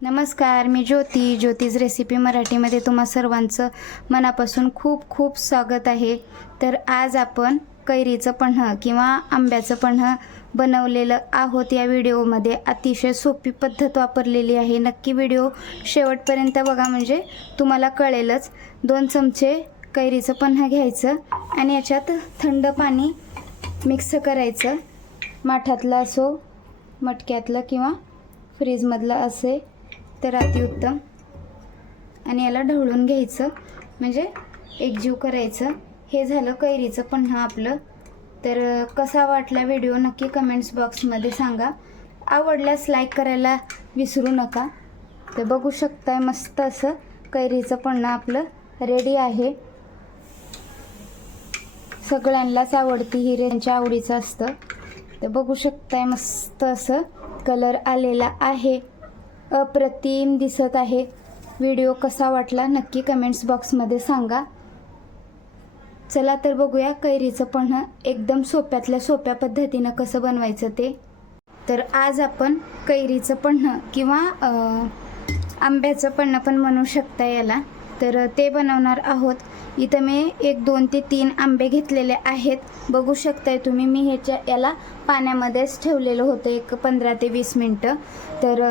नमस्कार मी ज्योती. ज्योतीज रेसिपी मराठीमध्ये तुम्हा सर्वांचं मनापासून खूप खूप स्वागत आहे. तर आज आपण कैरीचं पन्ह किंवा आंब्याचं पन्ह बनवलेलं आहोत या व्हिडिओमध्ये. अतिशय सोपी पद्धत वापरलेली आहे. नक्की व्हिडिओ शेवटपर्यंत बघा म्हणजे तुम्हाला कळेलच. दोन चमचे कैरीचं पन्हा घ्यायचं आणि याच्यात थंड पाणी मिक्स करायचं. माठातलं असो मटक्यातलं किंवा फ्रीजमधलं असे तर अतिउत्तम आणि याला ढवळून घ्यायचं. म्हणजे एकजीव करायचं. हे झालं कैरीचं पन्हा आपलं. तर कसा वाटला व्हिडिओ नक्की कमेंट्स बॉक्समध्ये सांगा. आवडल्यास लाईक करायला विसरू नका. तर बघू शकताय मस्त असं कैरीचं पन्हा आपलं रेडी आहे. सगळ्यांनाच आवडती ही त्यांच्या आवडीचं असतं. तर बघू शकताय मस्त असं कलर आलेला आहे. अप्रतिम दिसत आहे. व्हिडिओ कसा वाटला नक्की कमेंट्स बॉक्समध्ये सांगा. चला तर बघूया कैरीचं पण एकदम सोप्यातल्या सोप्या पद्धतीनं कसं बनवायचं ते. तर आज आपण कैरीचं पन्ह किंवा आंब्याचं पन्ह पण म्हणू शकता याला. तर ते बनवणार आहोत. इथं मी एक दोन ते तीन आंबे घेतलेले आहेत. बघू शकताय तुम्ही मी ह्याच्या याला पाण्यामध्येच ठेवलेलं होतं एक पंधरा ते वीस मिनटं. तर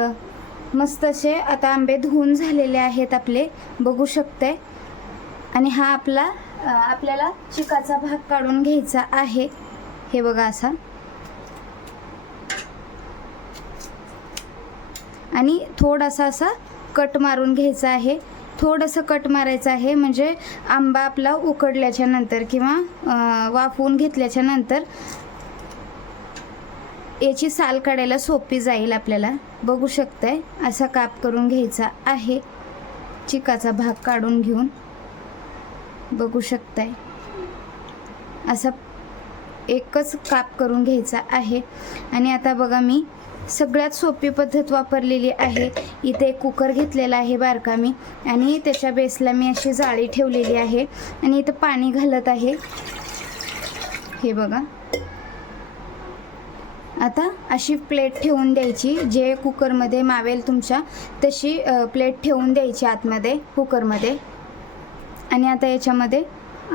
मस्त असे आता आंबे धुवून झालेले आहेत आपले. बघू शकताय. आणि हा आपला आपल्याला चिकाचा भाग काढून घ्यायचा आहे. हे बघा असा. आणि थोडासा असा कट मारून घ्यायचा आहे. थोडंसं कट मारायचं आहे म्हणजे आंबा आपला उकडल्याच्या नंतर किंवा वाफवून घेतल्याच्या नंतर याची साल काढायला सोपी जाईल आपल्याला. बघू शकताय असा काप करून घ्यायचा आहे. चिकाचा भाग काढून घेऊन बघू शकताय. असा एकच काप करून घ्यायचा आहे. आणि आता बघा मी सगळ्यात सोपी पद्धत वापरलेली आहे. इथे एक कुकर घेतलेला आहे बारका मी. आणि त्याच्या बेसला मी अशी जाळी ठेवलेली आहे. आणि इथं पाणी घालत आहे. हे बघा. आता अशी प्लेट ठेवून द्यायची. जे कुकरमध्ये मावेल तुमच्या तशी प्लेट ठेवून द्यायची आतमध्ये कुकरमध्ये. आणि आता याच्यामध्ये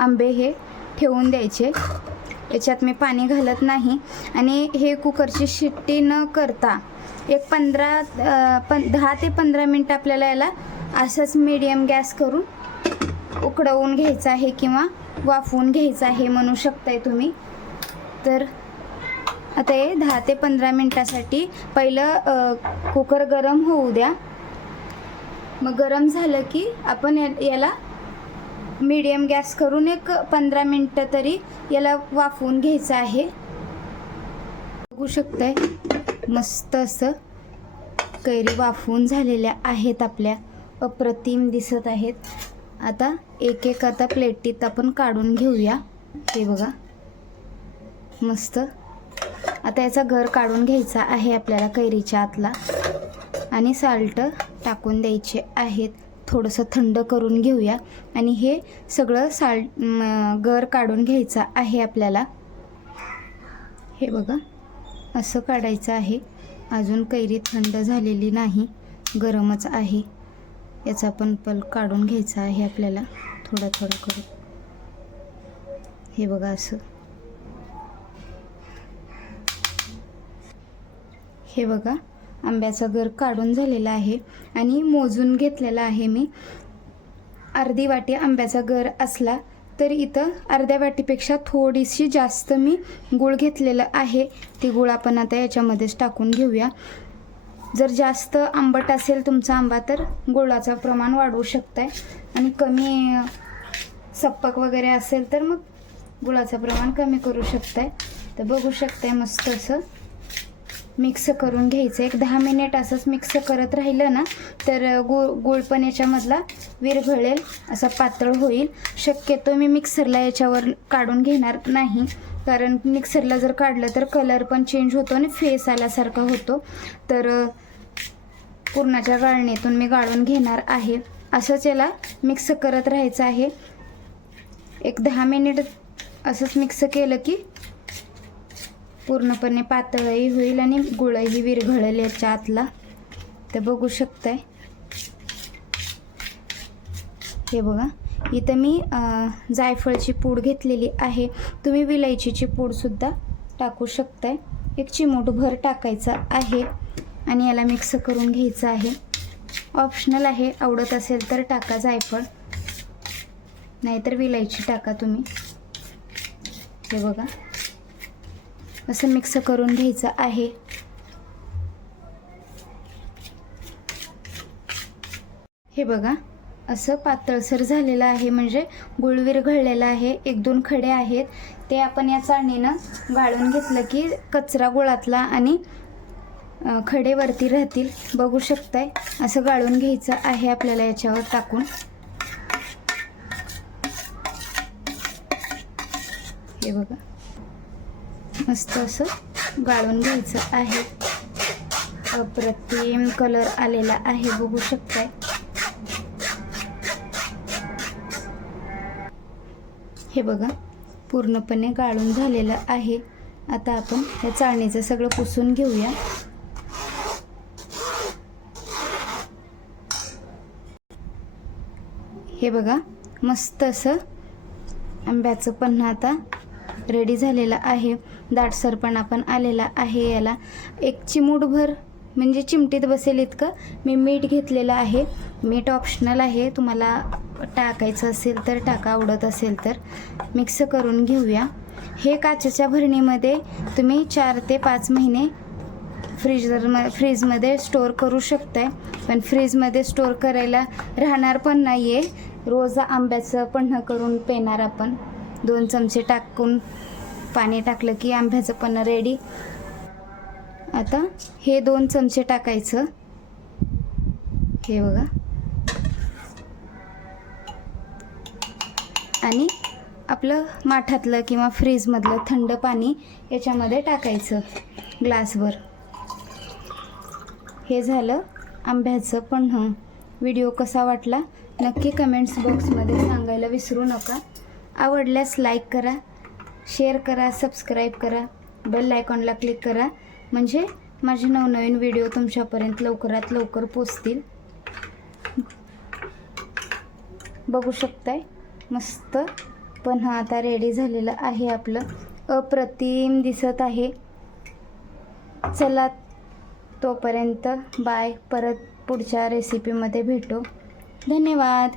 आंबे हे ठेवून द्यायचे. याच्यात मी पाणी घालत नाही. आणि हे कुकरची शिट्टी न करता एक पंधरा अ, पं दहा ते पंधरा मिनटं आपल्याला याला असंच मीडियम गॅस करून उकडवून घ्यायचं आहे किंवा वाफवून घ्यायचं आहे म्हणू शकताय तुम्ही. तर आता हे दहा ते पंधरा मिनटासाठी पहिलं कुकर गरम होऊ द्या. मग गरम झालं की आपण या- याला मीडियम गॅस करून एक पंधरा मिनटं तरी याला वाफवून घ्यायचं आहे. बघू शकताय मस्त असं कैरी वाफवून झालेल्या आहेत आपल्या. अप्रतिम दिसत आहेत. आता एक एक आता प्लेटीत आपण काढून घेऊया. हे बघा. मस्त. आता याचा घर काढून घ्यायचा आहे आपल्याला कैरीच्या आतला. आणि साल्ट टाकून द्यायचे आहेत. थोडंसं थंड करून घेऊया. आणि हे सगळं साल गर काढून घ्यायचं आहे आपल्याला. हे बघा असं काढायचं आहे. अजून कैरी थंड झालेली नाही गरमच आहे. याचा पण पल काढून घ्यायचा आहे आपल्याला थोडा थोडा करून. हे बघा असं. हे बघा आंब्याचं गर काढून झालेलं आहे आणि मोजून घेतलेलं आहे मी. अर्धी वाटी आंब्याचा गर असला तर इथं अर्ध्या वाटीपेक्षा थोडीशी जास्त मी गुळ घेतलेलं आहे. ती गुळ आपण आता याच्यामध्येच टाकून घेऊया. जर जास्त आंबट असेल तुमचा आंबा तर गुळाचं प्रमाण वाढवू शकताय. आणि कमी सप्पक वगैरे असेल तर मग गुळाचं प्रमाण कमी करू शकताय. तर बघू शकताय मस्त असं. मिक्स करून घ्यायचं. एक दहा मिनिट असंच मिक्स करत राहिलं ना तर गुळ गुळ पण याच्यामधला विरघळेल असा पातळ होईल. शक्यतो मी मिक्सरला याच्यावर काढून घेणार नाही. कारण मिक्सरला जर काढलं तर कलर पण चेंज होतो आणि फेस आल्यासारखा होतो. तर पूर्णाच्या गाळणीतून मी गाळून घेणार आहे. असंच याला मिक्स करत राहायचं आहे. एक दहा मिनिट असंच मिक्स केलं की पूर्णपणे पातळही होईल आणि गुळही विरघळेल याच्या आतला. तर बघू शकताय. हे बघा. इथं मी जायफळची पूड घेतलेली आहे. तुम्ही विलायचीची पूडसुद्धा टाकू शकताय. एक चिमूटभर टाकायचा आहे आणि याला मिक्स करून घ्यायचं आहे. ऑप्शनल आहे आवडत असेल तर टाका जायफळ. नाहीतर विलायची टाका तुम्ही. हे बघा. असं मिक्स करून घ्यायचं आहे. हे बघा असं पातळसर झालेलं आहे म्हणजे गुळवीर घळलेलं आहे. एक दोन खडे आहेत. ते आपण या चाळणीनं गाळून घेतलं की कचरा गुळातला आणि खडेवरती खडे वरती राहतील. बघू शकताय असं गाळून घ्यायचं आहे आपल्याला याच्यावर टाकून. हे बघा. मस्त असं गाळून घ्यायचं आहे. अप्रतिम कलर आलेला आहे बघू शकताय. हे बघा पूर्णपणे गाळून झालेलं आहे. आता आपण या चाळणीचं सगळं पुसून घेऊया. हे बघा मस्त असं आंब्याचं पन्हा आता रेडी झालेला आहे. दाटसरपणा पण आलेला आहे याला. एक चिमूटभर म्हणजे चिमटीत बसेल इतकं मी मीठ घेतलेलं आहे. मीठ ऑप्शनल आहे. तुम्हाला टाकायचं असेल तर टाका आवडत असेल तर. मिक्स करून घेऊया. हे काचेच्या भरणीमध्ये तुम्ही चार ते पाच महिने फ्रीजर म फ्रीजमध्ये स्टोअर करू शकताय. पण फ्रीजमध्ये स्टोअर करायला राहणार पण नाही आहे रोज आंब्याचं पन्ह करून पेणार आपण. दोन चमचे टाकून पाणी टाकलं की आंब्याचं पन्हं रेडी आता हे दोन चमचे टाकायचं. हे बघा. आणि आपलं माठातलं किंवा फ्रीजमधलं थंड पाणी याच्यामध्ये टाकायचं ग्लासवर. हे झालं आंब्याचं पण व्हिडिओ कसा वाटला नक्की कमेंट्स बॉक्समध्ये सांगायला विसरू नका. आवडल्यास लाईक करा शेअर करा सबस्क्राईब करा बेल आयकॉनला क्लिक करा. म्हणजे माझे नवनवीन व्हिडिओ तुमच्यापर्यंत लवकरात लवकर पोचतील बघू शकताय? मस्त. पण हा आता रेडी झालेलं आहे आपलं. अप्रतिम दिसत आहे. चला तोपर्यंत बाय परत पुढच्या रेसिपीमध्ये भेटू. धन्यवाद.